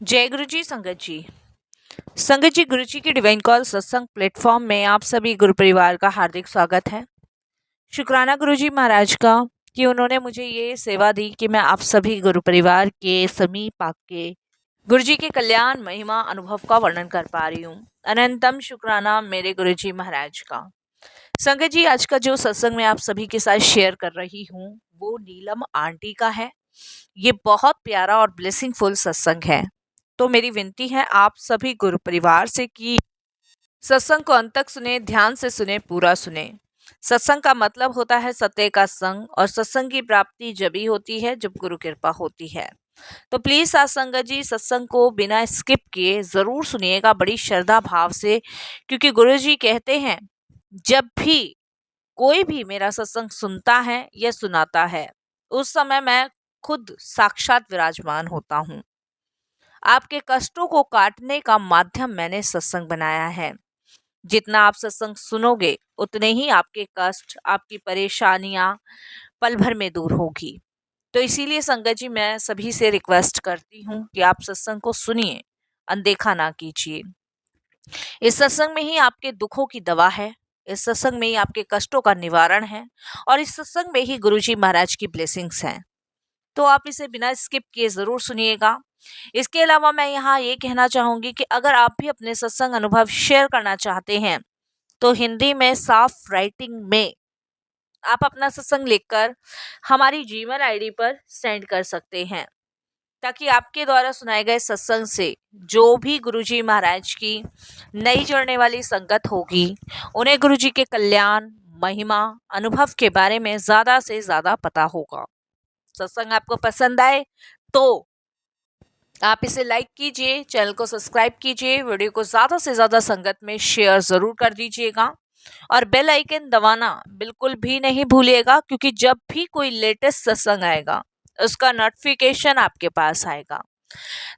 जय गुरु जी संगत जी। संगत जी, गुरु जी की डिवाइन कॉल सत्संग प्लेटफॉर्म में आप सभी गुरु परिवार का हार्दिक स्वागत है। शुक्राना गुरु जी महाराज का कि उन्होंने मुझे ये सेवा दी कि मैं आप सभी गुरु परिवार के समीप आके गुरु जी के कल्याण महिमा अनुभव का वर्णन कर पा रही हूँ। अनंतम शुक्राना मेरे गुरु जी महाराज का। संगत जी, आज का जो सत्संग मैं आप सभी के साथ शेयर कर रही हूँ वो नीलम आंटी का है। ये बहुत प्यारा और ब्लेसिंगफुल सत्संग है। तो मेरी विनती है आप सभी गुरु परिवार से कि सत्संग को अंत तक सुने, ध्यान से सुने, पूरा सुने। सत्संग का मतलब होता है सत्य का संग, और सत्संग की प्राप्ति जभी होती है जब गुरु कृपा होती है। तो प्लीज साथ संगत जी, सत्संग को बिना स्किप किए जरूर सुनिएगा, बड़ी श्रद्धा भाव से, क्योंकि गुरु जी कहते हैं जब भी कोई भी मेरा सत्संग सुनता है या सुनाता है, उस समय मैं खुद साक्षात विराजमान होता हूँ। आपके कष्टों को काटने का माध्यम मैंने सत्संग बनाया है। जितना आप सत्संग सुनोगे उतने ही आपके कष्ट, आपकी परेशानियां पल भर में दूर होगी। तो इसीलिए संगत जी, मैं सभी से रिक्वेस्ट करती हूँ कि आप सत्संग को सुनिए, अनदेखा ना कीजिए। इस सत्संग में ही आपके दुखों की दवा है, इस सत्संग में ही आपके कष्टों का निवारण है, और इस सत्संग में ही गुरुजी महाराज की ब्लेसिंग्स हैं। तो आप इसे बिना स्किप किए जरूर सुनिएगा। इसके अलावा मैं यहाँ ये कहना चाहूंगी कि अगर आप भी अपने सत्संग अनुभव शेयर करना चाहते हैं तो हिंदी में साफ राइटिंग में आप अपना सत्संग लिखकर हमारी जीमेल आईडी पर सेंड कर सकते हैं, ताकि आपके द्वारा सुनाए गए सत्संग से जो भी गुरुजी महाराज की नई जुड़ने वाली संगत होगी, उन्हें गुरुजी के कल्याण, महिमा, अनुभव के बारे में ज्यादा से ज्यादा पता होगा। सत्संग आपको पसंद आए तो आप इसे लाइक कीजिए, चैनल को सब्सक्राइब कीजिए, वीडियो को ज्यादा से ज्यादा संगत में शेयर जरूर कर दीजिएगा, और बेल आइकन दबाना बिल्कुल भी नहीं भूलिएगा, क्योंकि जब भी कोई लेटेस्ट सत्संग आएगा उसका नोटिफिकेशन आपके पास आएगा।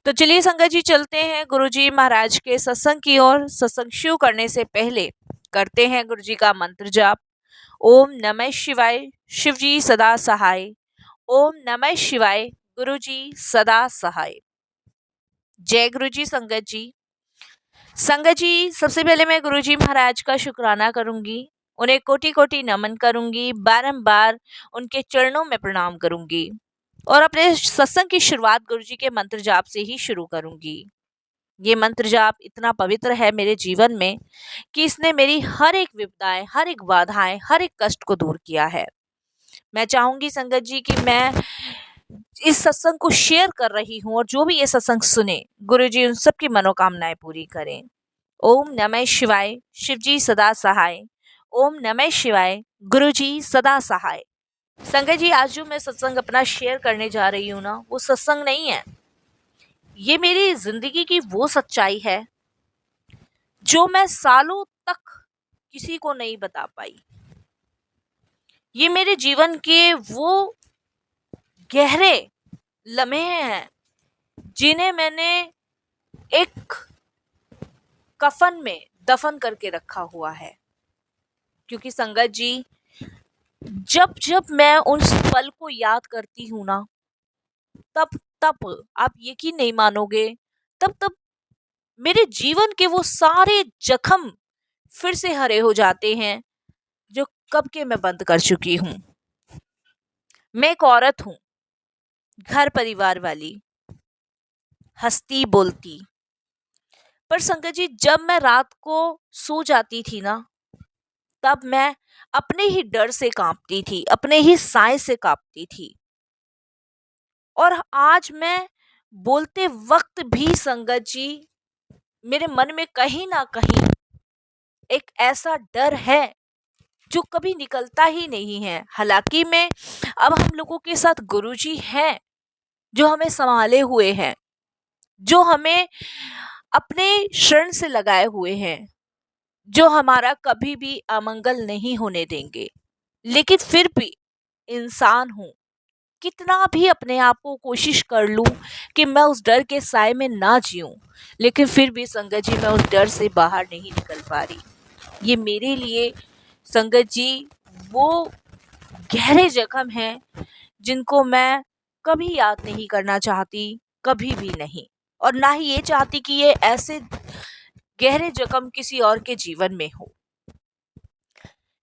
तो चलिए संगत जी, चलते हैं गुरुजी महाराज के सत्संग की ओर। सत्संग शुरू करने से पहले करते हैं गुरुजी का मंत्र जाप। ओम नमः शिवाय, शिवजी सदा सहाय। ओम नमः शिवाय, गुरुजी सदा सहाय। जय गुरुजी संगत जी। संगत जी, सबसे पहले मैं गुरुजी महाराज का शुक्राना करूंगी, उन्हें कोटि कोटि नमन करूंगी, बारंबार उनके चरणों में प्रणाम करूंगी, और अपने सत्संग की शुरुआत गुरुजी के मंत्र जाप से ही शुरू करूंगी। ये मंत्र जाप इतना पवित्र है मेरे जीवन में कि इसने मेरी हर एक विपदाएं, हर एक बाधाएं, हर एक कष्ट को दूर किया है। मैं चाहूंगी संगत जी कि मैं इस सत्संग को शेयर कर रही हूँ, और जो भी ये सत्संग सुने, गुरु जी उन सबकी मनोकामनाएं पूरी करें। ओम नमः शिवाय, शिवजी सदा सहाय। ओम नमः शिवाय, गुरु जी सदा सहाय। संगत जी, आज जो मैं सत्संग अपना शेयर करने जा रही हूँ ना, वो सत्संग नहीं है, ये मेरी जिंदगी की वो सच्चाई है जो मैं सालों तक किसी को नहीं बता पाई। ये मेरे जीवन के वो गहरे लम्हे हैं जिन्हें मैंने एक कफन में दफन करके रखा हुआ है। क्योंकि संगत जी, जब जब मैं उस पल को याद करती हूँ ना, तब तब आप यकीन नहीं मानोगे, तब तब मेरे जीवन के वो सारे जख्म फिर से हरे हो जाते हैं जो कब के मैं बंद कर चुकी हूँ। मैं एक औरत हूँ, घर परिवार वाली, हंसती बोलती, पर संगत जी, जब मैं रात को सो जाती थी ना, तब मैं अपने ही डर से कांपती थी, अपने ही साय से कांपती थी। और आज मैं बोलते वक्त भी संगत जी, मेरे मन में कहीं ना कहीं एक ऐसा डर है जो कभी निकलता ही नहीं है। हालांकि मैं अब हम लोगों के साथ गुरुजी हैं जो हमें संभाले हुए हैं, जो हमें अपने शरण से लगाए हुए हैं, जो हमारा कभी भी अमंगल नहीं होने देंगे। लेकिन फिर भी इंसान हूं, कितना भी अपने आप को कोशिश कर लूं कि मैं उस डर के साए में ना जीऊं, लेकिन फिर भी संगत जी, मैं उस डर से बाहर नहीं निकल पा रही। ये मेरे लिए संगत जी वो गहरे जख्म हैं जिनको मैं कभी याद नहीं करना चाहती, कभी भी नहीं। और ना ही ये चाहती कि ये ऐसे गहरे जख्म किसी और के जीवन में हो।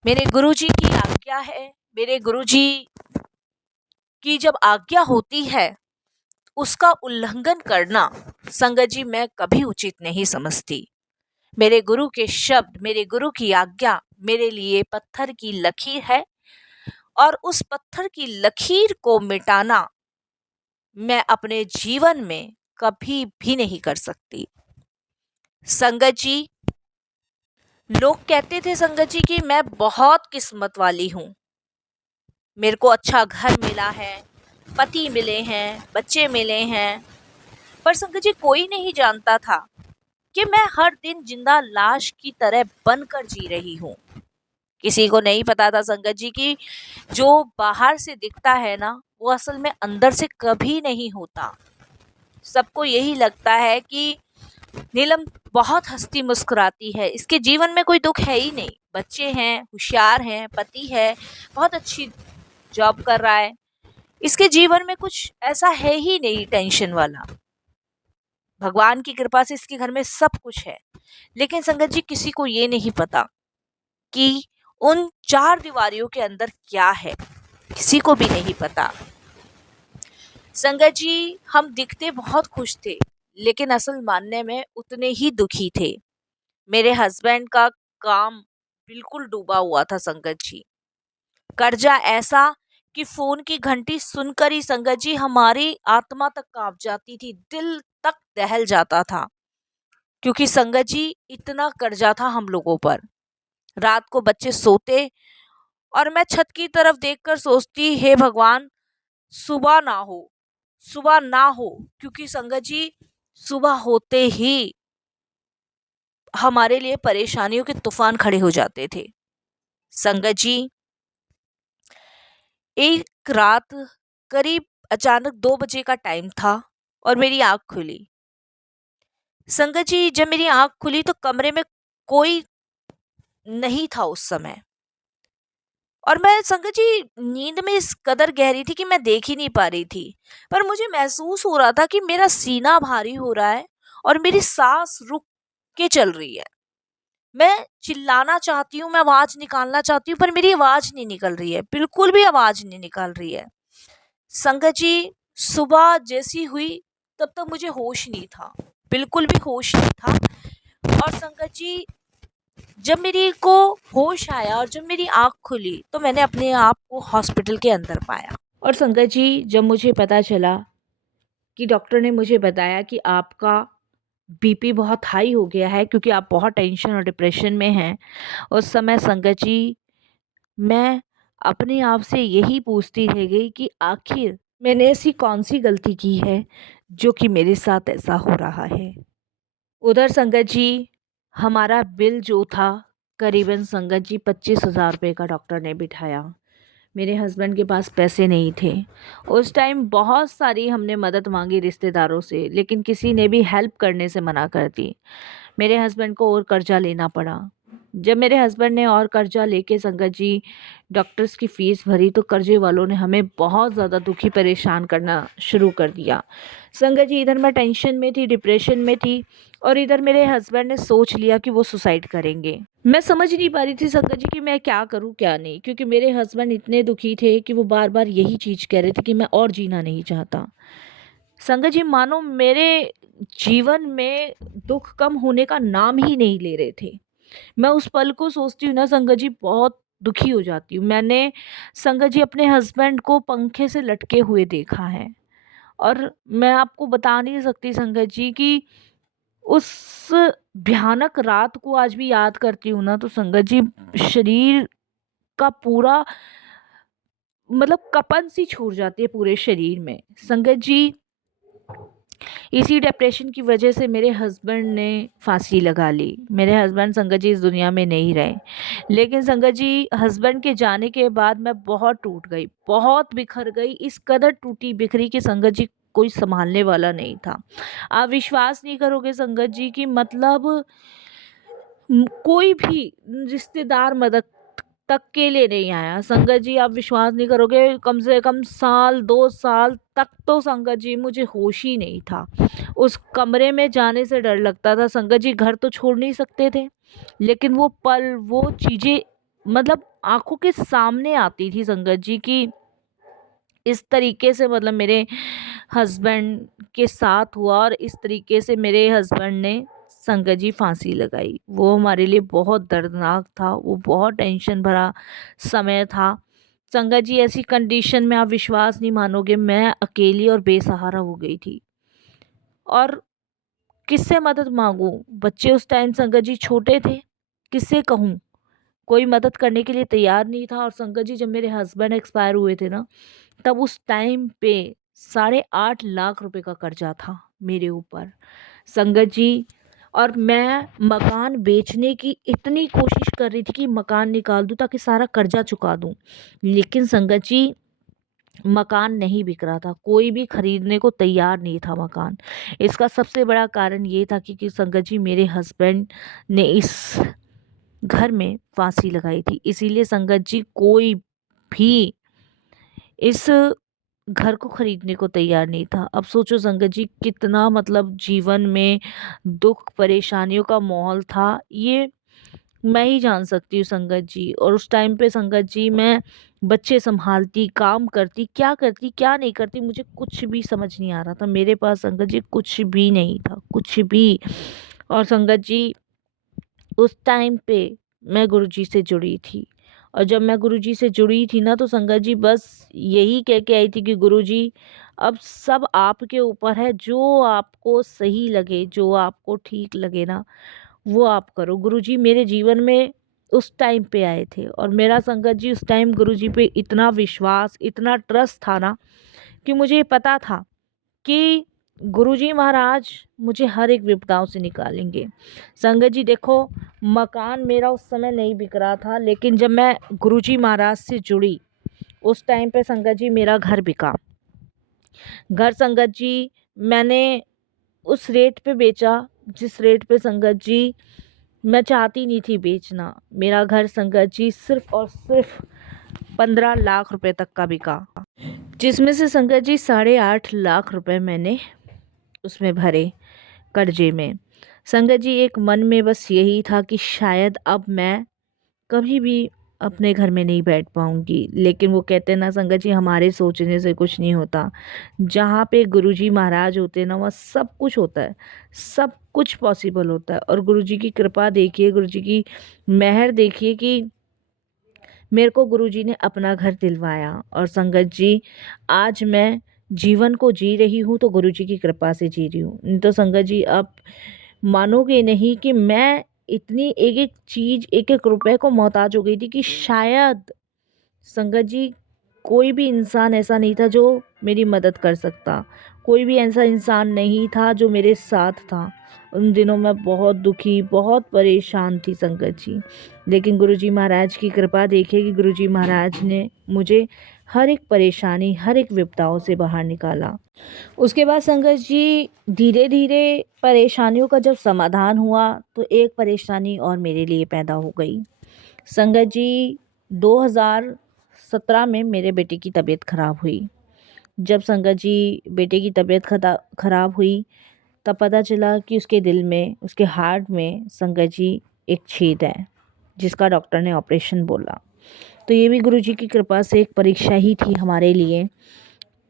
मेरे गुरुजी की आज्ञा है, मेरे गुरुजी की जब आज्ञा होती है उसका उल्लंघन करना संगत जी मैं कभी उचित नहीं समझती। मेरे गुरु के शब्द, मेरे गुरु की आज्ञा मेरे लिए पत्थर की लकीर है और उस पत्थर की लकीर को मिटाना मैं अपने जीवन में कभी भी नहीं कर सकती। संगत जी, लोग कहते थे संगत जी कि मैं बहुत किस्मत वाली हूँ, मेरे को अच्छा घर मिला है, पति मिले हैं, बच्चे मिले हैं। पर संगत जी कोई नहीं जानता था कि मैं हर दिन जिंदा लाश की तरह बनकर जी रही हूँ। किसी को नहीं पता था संगत जी कि जो बाहर से दिखता है ना वो असल में अंदर से कभी नहीं होता। सबको यही लगता है कि नीलम बहुत हंसती मुस्कुराती है, इसके जीवन में कोई दुख है ही नहीं, बच्चे हैं, होशियार हैं, पति है, बहुत अच्छी जॉब कर रहा है, इसके जीवन में कुछ ऐसा है ही नहीं टेंशन वाला। भगवान की कृपा से इसके घर में सब कुछ है। लेकिन संगत जी किसी को ये नहीं पता कि उन चार दीवारियों के अंदर क्या है, किसी को भी नहीं पता। संगत जी हम दिखते बहुत खुश थे लेकिन असल मानने में उतने ही दुखी थे। मेरे हस्बैंड का काम बिल्कुल डूबा हुआ था संगत जी। कर्जा ऐसा कि फोन की घंटी सुनकर ही संगत जी हमारी आत्मा तक कांप जाती थी, दिल तक दहल जाता था, क्योंकि संगत जी इतना कर्जा था हम लोगों पर। रात को बच्चे सोते और मैं छत की तरफ देखकर सोचती, हे भगवान सुबह ना हो, सुबह ना हो, क्योंकि संगत जी सुबह होते ही हमारे लिए परेशानियों के तूफान खड़े हो जाते थे। संगत जी एक रात करीब अचानक 2 बजे का टाइम था और मेरी आंख खुली। संगत जी जब मेरी आंख खुली तो कमरे में कोई नहीं था उस समय, और मैं संगत जी नींद में इस कदर गहरी थी कि मैं देख ही नहीं पा रही थी। पर मुझे महसूस हो रहा था कि मेरा सीना भारी हो रहा है और मेरी सांस रुक के चल रही है। मैं चिल्लाना चाहती हूँ, मैं आवाज निकालना चाहती हूँ, पर मेरी आवाज नहीं निकल रही है, बिल्कुल भी आवाज नहीं निकल रही है। संगत जी सुबह जैसी हुई तब तक मुझे होश नहीं था, बिल्कुल भी होश नहीं था। और संगत जी जब मेरी को होश आया और जब मेरी आंख खुली तो मैंने अपने आप को हॉस्पिटल के अंदर पाया। और संगत जी जब मुझे पता चला कि डॉक्टर ने मुझे बताया कि आपका बीपी बहुत हाई हो गया है क्योंकि आप बहुत टेंशन और डिप्रेशन में हैं, उस समय संगत जी मैं अपने आप से यही पूछती रह गई कि आखिर मैंने ऐसी कौन सी गलती की है जो कि मेरे साथ ऐसा हो रहा है। उधर संगत जी हमारा बिल जो था करीबन संगत जी 25,000 रुपये का डॉक्टर ने बिठाया। मेरे हस्बैंड के पास पैसे नहीं थे उस टाइम। बहुत सारी हमने मदद मांगी रिश्तेदारों से लेकिन किसी ने भी हेल्प करने से मना कर दी। मेरे हस्बैंड को और कर्जा लेना पड़ा। जब मेरे हस्बैंड ने और कर्जा लेके संगत जी डॉक्टर्स की फ़ीस भरी तो कर्जे वालों ने हमें बहुत ज़्यादा दुखी परेशान करना शुरू कर दिया। संगत जी इधर मैं टेंशन में थी, डिप्रेशन में थी, और इधर मेरे हस्बैंड ने सोच लिया कि वो सुसाइड करेंगे। मैं समझ नहीं पा रही थी संगत जी कि मैं क्या करूं क्या नहीं, क्योंकि मेरे हस्बैंड इतने दुखी थे कि वो बार बार यही चीज़ कह रहे थे कि मैं और जीना नहीं चाहता। संगत जी मानो मेरे जीवन में दुख कम होने का नाम ही नहीं ले रहे थे। मैं उस पल को सोचती हूँ ना संगत जी बहुत दुखी हो जाती हूँ। मैंने संगत जी अपने हस्बैंड को पंखे से लटके हुए देखा है, और मैं आपको बता नहीं सकती संगत जी कि उस भयानक रात को आज भी याद करती हूँ ना तो संगत जी शरीर का पूरा मतलब कपन सी छूट जाती है पूरे शरीर में। संगत जी इसी डिप्रेशन की वजह से मेरे हस्बैंड ने फांसी लगा ली। मेरे हस्बैंड संगत जी इस दुनिया में नहीं रहे, लेकिन संगत जी हस्बैंड के जाने के बाद मैं बहुत टूट गई, बहुत बिखर गई, इस कदर टूटी बिखरी कि संगत जी कोई संभालने वाला नहीं था। आप विश्वास नहीं करोगे संगत जी कि मतलब कोई भी रिश्तेदार मदद तक के लिए नहीं आया। संगत जी आप विश्वास नहीं करोगे, कम से कम साल 2 साल तक तो संगत जी मुझे होश ही नहीं था। उस कमरे में जाने से डर लगता था। संगत जी घर तो छोड़ नहीं सकते थे, लेकिन वो पल, वो चीज़ें मतलब आंखों के सामने आती थी संगत जी की इस तरीके से मतलब मेरे हस्बैंड के साथ हुआ और इस तरीके से मेरे हस्बैंड ने संगत जी फांसी लगाई। वो हमारे लिए बहुत दर्दनाक था, वो बहुत टेंशन भरा समय था। संगत जी ऐसी कंडीशन में आप विश्वास नहीं मानोगे, मैं अकेली और बेसहारा हो गई थी। और किससे मदद मांगूं? बच्चे उस टाइम संगत जी छोटे थे, किससे कहूँ? कोई मदद करने के लिए तैयार नहीं था। और संगत जी जब मेरे हस्बैंड एक्सपायर हुए थे ना, तब उस टाइम पे 8.5 लाख रुपए का कर्जा था मेरे ऊपर संगत जी। और मैं मकान बेचने की इतनी कोशिश कर रही थी कि मकान निकाल दूं ताकि सारा कर्जा चुका दूं, लेकिन संगत जी मकान नहीं बिक रहा था, कोई भी खरीदने को तैयार नहीं था मकान। इसका सबसे बड़ा कारण ये था कि संगत जी मेरे हस्बैंड ने इस घर में फांसी लगाई थी, इसीलिए संगत जी कोई भी इस घर को खरीदने को तैयार नहीं था। अब सोचो संगत जी कितना मतलब जीवन में दुख परेशानियों का माहौल था, ये मैं ही जान सकती हूँ संगत जी। और उस टाइम पे संगत जी मैं बच्चे संभालती, काम करती, क्या करती क्या नहीं करती मुझे कुछ भी समझ नहीं आ रहा था। मेरे पास संगत जी कुछ भी नहीं था, कुछ भी। और संगत जी उस टाइम पे मैं गुरुजी से जुड़ी थी। और जब मैं गुरुजी से जुड़ी थी ना, तो संगत जी बस यही कह के आई थी कि गुरुजी अब सब आपके ऊपर है, जो आपको सही लगे, जो आपको ठीक लगे ना वो आप करो। गुरुजी मेरे जीवन में उस टाइम पे आए थे और मेरा संगत जी उस टाइम गुरुजी पे इतना विश्वास, इतना ट्रस्ट था ना कि मुझे पता था कि गुरुजी महाराज मुझे हर एक विपदाओं से निकालेंगे। संगत जी देखो, मकान मेरा उस समय नहीं बिक रहा था, लेकिन जब मैं गुरुजी महाराज से जुड़ी उस टाइम पे संगत जी मेरा घर बिका। घर संगत जी मैंने उस रेट पे बेचा जिस रेट पे संगत जी मैं चाहती नहीं थी बेचना। मेरा घर संगत जी सिर्फ और सिर्फ 15 लाख रुपए तक का बिका, जिसमें से संगत जी 8.5 लाख रुपए मैंने उसमें भरे कर्जे में। संगत जी एक मन में बस यही था कि शायद अब मैं कभी भी अपने घर में नहीं बैठ पाऊंगी, लेकिन वो कहते हैं ना संगत जी हमारे सोचने से कुछ नहीं होता। जहाँ पे गुरुजी महाराज होते हैं ना वहाँ सब कुछ होता है, सब कुछ पॉसिबल होता है। और गुरुजी की कृपा देखिए, गुरुजी की मेहर देखिए कि मेरे को गुरुजी ने अपना घर दिलवाया। और संगत जी आज मैं जीवन को जी रही हूँ तो गुरुजी की कृपा से जी रही हूँ। नहीं तो संगत जी आप मानोगे नहीं कि मैं इतनी एक एक चीज़, एक एक रुपए को मोहताज हो गई थी कि शायद संगत जी कोई भी इंसान ऐसा नहीं था जो मेरी मदद कर सकता, कोई भी ऐसा इंसान नहीं था जो मेरे साथ था। उन दिनों मैं बहुत दुखी, बहुत परेशान थी संगत जी, लेकिन गुरुजी महाराज की कृपा देखिए कि गुरुजी महाराज ने मुझे हर एक परेशानी, हर एक विपदाओं से बाहर निकाला। उसके बाद संगत जी धीरे धीरे परेशानियों का जब समाधान हुआ तो एक परेशानी और मेरे लिए पैदा हो गई। संगत जी 2017 में मेरे बेटे की तबीयत खराब हुई। जब संगत जी बेटे की तबीयत खराब हुई तब पता चला कि उसके दिल में, उसके हार्ट में संगत जी एक छेद है, जिसका डॉक्टर ने ऑपरेशन बोला। तो ये भी गुरुजी की कृपा से एक परीक्षा ही थी हमारे लिए।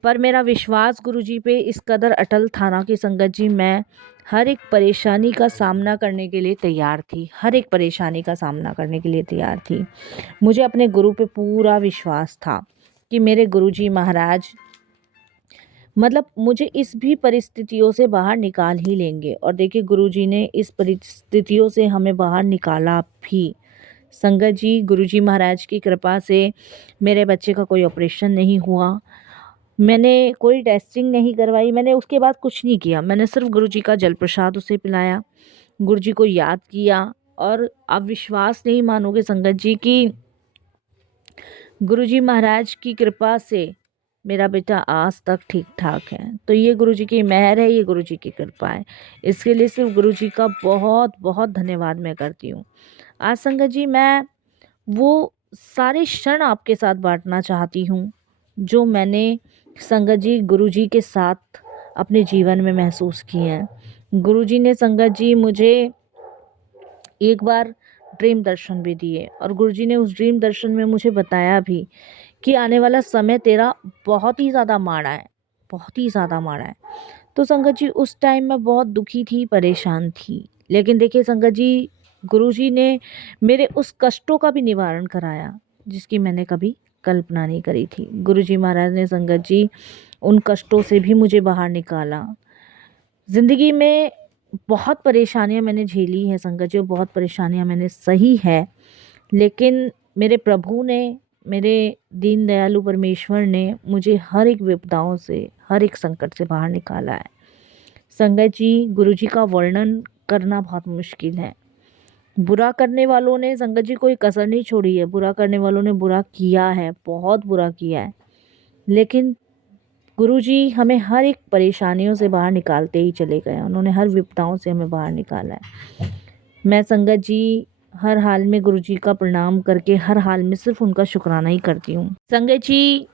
पर मेरा विश्वास गुरुजी पे इस कदर अटल था ना कि संगत जी मैं हर एक परेशानी का सामना करने के लिए तैयार थी, हर एक परेशानी का सामना करने के लिए तैयार थी। मुझे अपने गुरु पे पूरा विश्वास था कि मेरे गुरुजी महाराज मतलब मुझे इस भी परिस्थितियों से बाहर निकाल ही लेंगे। और देखिए गुरुजी ने इस परिस्थितियों से हमें बाहर निकाला भी। संगत जी गुरुजी महाराज की कृपा से मेरे बच्चे का कोई ऑपरेशन नहीं हुआ, मैंने कोई टेस्टिंग नहीं करवाई, मैंने उसके बाद कुछ नहीं किया। मैंने सिर्फ गुरुजी का जल प्रसाद उसे पिलाया, गुरुजी को याद किया। और आप विश्वास नहीं मानोगे संगत जी कि गुरुजी महाराज की कृपा से मेरा बेटा आज तक ठीक ठाक है। तो ये गुरुजी की मेहर है, ये गुरुजी की कृपा है। इसके लिए सिर्फ गुरुजी का बहुत बहुत धन्यवाद मैं करती हूँ। आज संगत जी मैं वो सारे क्षण आपके साथ बाँटना चाहती हूँ, जो मैंने संगत जी, गुरुजी के साथ अपने जीवन में महसूस किए हैं। गुरुजी ने संगत जी मुझे एक बार ड्रीम दर्शन भी दिए और गुरुजी ने उस ड्रीम दर्शन में मुझे बताया भी कि आने वाला समय तेरा बहुत ही ज़्यादा माड़ा है, बहुत ही ज़्यादा माड़ा है। तो संगत जी उस टाइम मैं बहुत दुखी थी, परेशान थी। लेकिन देखिए संगत जी, गुरुजी ने मेरे उस कष्टों का भी निवारण कराया, जिसकी मैंने कभी कल्पना नहीं करी थी। गुरुजी महाराज ने संगत जी उन कष्टों से भी मुझे बाहर निकाला। ज़िंदगी में बहुत परेशानियाँ मैंने झेली हैं संगत जी, और बहुत परेशानियाँ मैंने सही है, लेकिन मेरे प्रभु ने, मेरे दीन दयालु परमेश्वर ने मुझे हर एक विपदाओं से, हर एक संकट से बाहर निकाला है। संगत जी, गुरुजी का वर्णन करना बहुत मुश्किल है। बुरा करने वालों ने संगत जी कोई कसर नहीं छोड़ी है, बुरा करने वालों ने बुरा किया है, बहुत बुरा किया है। लेकिन गुरुजी हमें हर एक परेशानियों से बाहर निकालते ही चले गए, उन्होंने हर विपदाओं से हमें बाहर निकाला है। मैं संगत जी हर हाल में गुरुजी का प्रणाम करके हर हाल में सिर्फ उनका शुक्राना ही करती हूँ। संगत जी,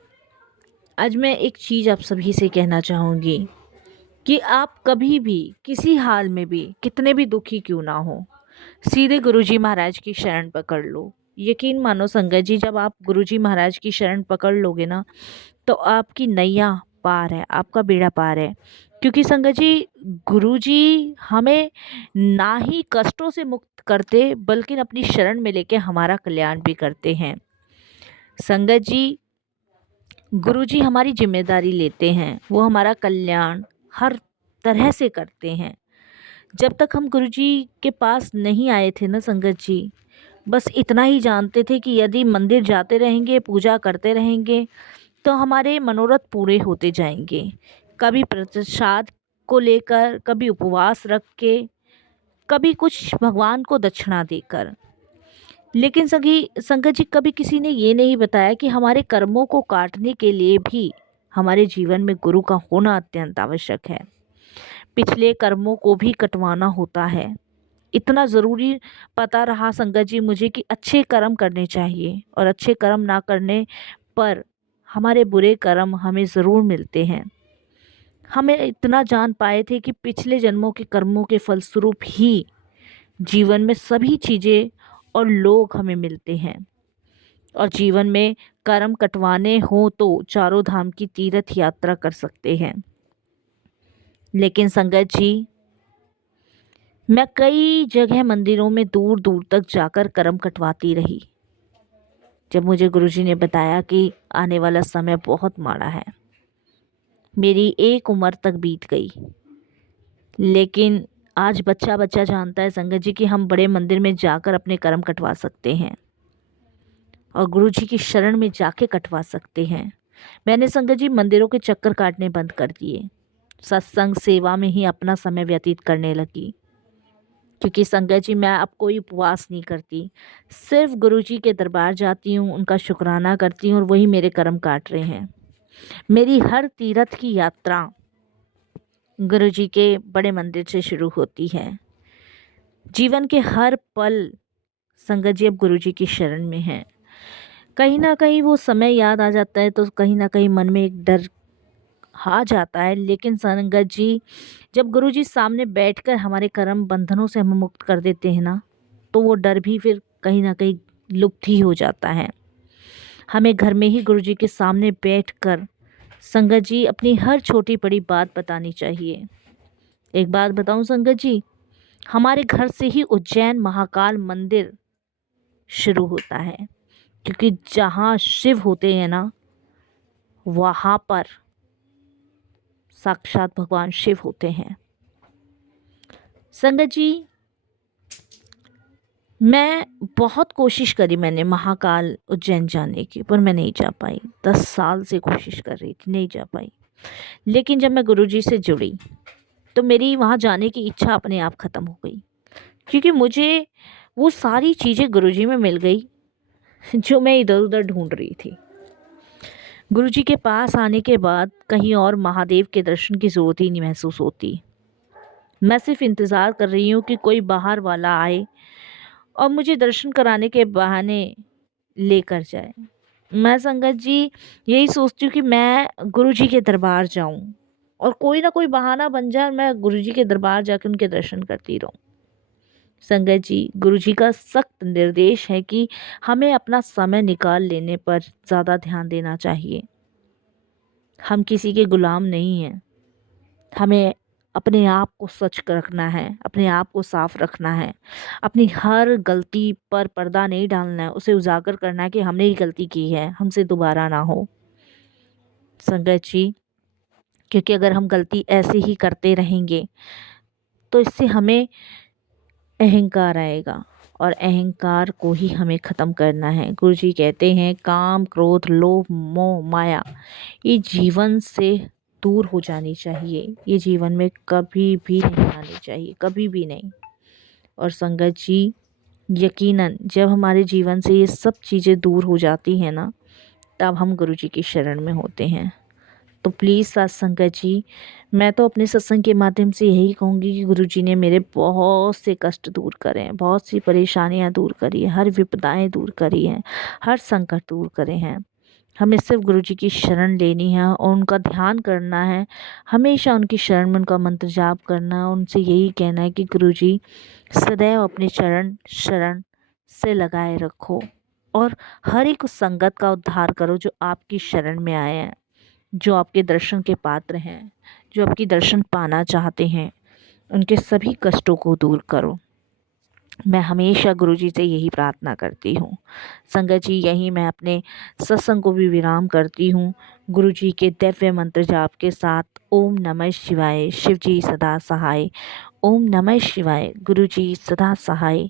आज मैं एक चीज़ आप सभी से कहना चाहूँगी कि आप कभी भी, किसी हाल में भी, कितने भी दुखी क्यों ना हो, सीधे गुरुजी महाराज की शरण पकड़ लो। यकीन मानो संगत जी, जब आप गुरुजी महाराज की शरण पकड़ लोगे ना, तो आपकी नैया पार है, आपका बेड़ा पार है। क्योंकि संगत जी, गुरुजी हमें ना ही कष्टों से मुक्त करते, बल्कि अपनी शरण में लेके हमारा कल्याण भी करते हैं। संगत जी, गुरुजी हमारी जिम्मेदारी लेते हैं, वो हमारा कल्याण हर तरह से करते हैं। जब तक हम गुरुजी के पास नहीं आए थे ना संगत जी, बस इतना ही जानते थे कि यदि मंदिर जाते रहेंगे, पूजा करते रहेंगे, तो हमारे मनोरथ पूरे होते जाएंगे। कभी प्रसाद को लेकर, कभी उपवास रख के, कभी कुछ भगवान को दक्षिणा देकर। लेकिन सगी संगत जी, कभी किसी ने ये नहीं बताया कि हमारे कर्मों को काटने के लिए भी हमारे जीवन में गुरु का होना अत्यंत आवश्यक है। पिछले कर्मों को भी कटवाना होता है। इतना ज़रूरी पता रहा संगत जी मुझे कि अच्छे कर्म करने चाहिए, और अच्छे कर्म ना करने पर हमारे बुरे कर्म हमें ज़रूर मिलते हैं। हमें इतना जान पाए थे कि पिछले जन्मों के कर्मों के फलस्वरूप ही जीवन में सभी चीज़ें और लोग हमें मिलते हैं। और जीवन में कर्म कटवाने हो तो चारों धाम की तीर्थ यात्रा कर सकते हैं। लेकिन संगत जी, मैं कई जगह मंदिरों में दूर दूर तक जाकर कर्म कटवाती रही, जब मुझे गुरुजी ने बताया कि आने वाला समय बहुत माड़ा है। मेरी एक उम्र तक बीत गई, लेकिन आज बच्चा बच्चा जानता है संगत जी कि हम बड़े मंदिर में जाकर अपने कर्म कटवा सकते हैं, और गुरुजी की शरण में जाके कटवा सकते हैं। मैंने संगत जी मंदिरों के चक्कर काटने बंद कर दिए, सत्संग सेवा में ही अपना समय व्यतीत करने लगी। क्योंकि संगत जी, मैं अब कोई उपवास नहीं करती, सिर्फ गुरुजी के दरबार जाती हूँ, उनका शुक्राना करती हूँ, और वही मेरे कर्म काट रहे हैं। मेरी हर तीर्थ की यात्रा गुरुजी के बड़े मंदिर से शुरू होती है। जीवन के हर पल संगत जी अब गुरुजी की शरण में है। कहीं ना कहीं वो समय याद आ जाता है तो कहीं ना कहीं मन में एक डर आ जाता है, लेकिन संगत जी, जब गुरुजी सामने बैठकर हमारे कर्म बंधनों से हमें मुक्त कर देते हैं ना, तो वो डर भी फिर कहीं ना कहीं लुप्त ही हो जाता है। हमें घर में ही गुरुजी के सामने बैठकर संगत जी अपनी हर छोटी बड़ी बात बतानी चाहिए। एक बात बताऊं संगत जी, हमारे घर से ही उज्जैन महाकाल मंदिर शुरू होता है, क्योंकि जहाँ शिव होते हैं ना, वहाँ पर साक्षात भगवान शिव होते हैं। संगत जी, मैं बहुत कोशिश करी, मैंने महाकाल उज्जैन जाने की, पर मैं नहीं जा पाई। 10 साल से कोशिश कर रही थी, नहीं जा पाई। लेकिन जब मैं गुरुजी से जुड़ी तो मेरी वहाँ जाने की इच्छा अपने आप ख़त्म हो गई, क्योंकि मुझे वो सारी चीज़ें गुरुजी में मिल गई जो मैं इधर उधर ढूंढ रही थी। गुरुजी के पास आने के बाद कहीं और महादेव के दर्शन की ज़रूरत ही नहीं महसूस होती। मैं सिर्फ इंतज़ार कर रही हूँ कि कोई बाहर वाला आए और मुझे दर्शन कराने के बहाने लेकर जाए। मैं संगत जी यही सोचती हूँ कि मैं गुरुजी के दरबार जाऊँ और कोई ना कोई बहाना बन जाए, मैं गुरुजी के दरबार जाकर उनके दर्शन करती रहूँ। संगत जी, गुरुजी का सख्त निर्देश है कि हमें अपना समय निकाल लेने पर ज़्यादा ध्यान देना चाहिए। हम किसी के गुलाम नहीं हैं। हमें अपने आप को स्वच्छ रखना है, अपने आप को साफ रखना है, अपनी हर गलती पर पर्दा नहीं डालना है, उसे उजागर करना है कि हमने ही गलती की है, हमसे दोबारा ना हो। संगत जी, क्योंकि अगर हम गलती ऐसे ही करते रहेंगे तो इससे हमें अहंकार आएगा और अहंकार को ही हमें ख़त्म करना है। गुरुजी कहते हैं काम, क्रोध, लोभ, मोह, माया ये जीवन से दूर हो जानी चाहिए। ये जीवन में कभी भी नहीं आनी चाहिए, कभी भी नहीं। और संगत जी, यकीनन जब हमारे जीवन से ये सब चीज़ें दूर हो जाती हैं ना, तब हम गुरुजी की शरण में होते हैं। तो प्लीज़ सत्संगत जी, मैं तो अपने सत्संग के माध्यम से यही कहूँगी कि गुरुजी ने मेरे बहुत से कष्ट दूर करे हैं, बहुत सी परेशानियाँ दूर करी हैं, हर विपदाएं दूर करी हैं, हर संकट दूर करे हैं। हमें सिर्फ गुरुजी की शरण लेनी है और उनका ध्यान करना है, हमेशा उनकी शरण में उनका मंत्र जाप करना है, उनसे यही कहना है कि गुरुजी सदैव अपने चरण शरण से लगाए रखो और हर एक उस संगत का उद्धार करो जो आपकी शरण में आए हैं, जो आपके दर्शन के पात्र हैं, जो आपकी दर्शन पाना चाहते हैं, उनके सभी कष्टों को दूर करो। मैं हमेशा गुरुजी से यही प्रार्थना करती हूँ। संगत जी, यहीं मैं अपने सत्संग को भी विराम करती हूँ गुरुजी के दिव्य मंत्र जाप के साथ। ओम नमः शिवाय, शिव जी सदा सहाय। ओम नमः शिवाय, गुरुजी सदा सहाय।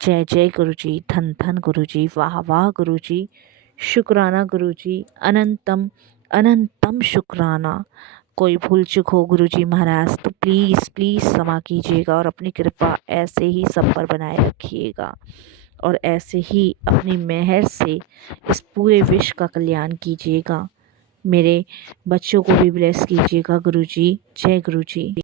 जय जय गुरुजी, धन धन गुरुजी, वाह वाह गुरुजी, शुक्राना गुरुजी, अनंतम अनंतम शुक्राना। कोई भूल चूक हो गुरुजी महाराज तो प्लीज़ प्लीज़ क्षमा कीजिएगा और अपनी कृपा ऐसे ही सब पर बनाए रखिएगा और ऐसे ही अपनी मेहर से इस पूरे विश्व का कल्याण कीजिएगा। मेरे बच्चों को भी ब्लेस कीजिएगा गुरुजी। जय गुरुजी।